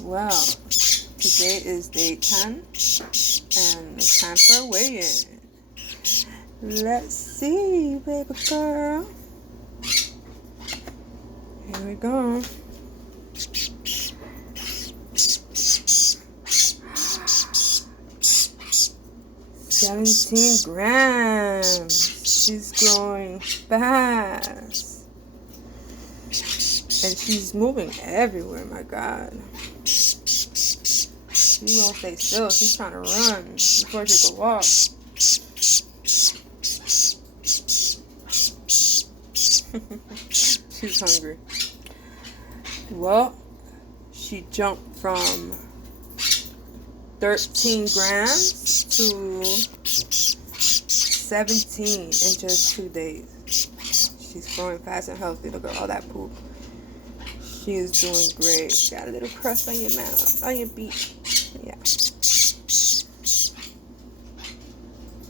Well, today is day 10, and it's time for a weigh-in. Let's see, baby girl. Here we go. 17 grams. She's growing fast. And she's moving everywhere, my God. She won't stay still. She's trying to run before she can walk. She's hungry. Well, she jumped from 13 grams to 17 in just 2 days. She's growing fast and healthy. Look at all that poop. She is doing great. Got a little crust on your mouth, on your beak. Yeah.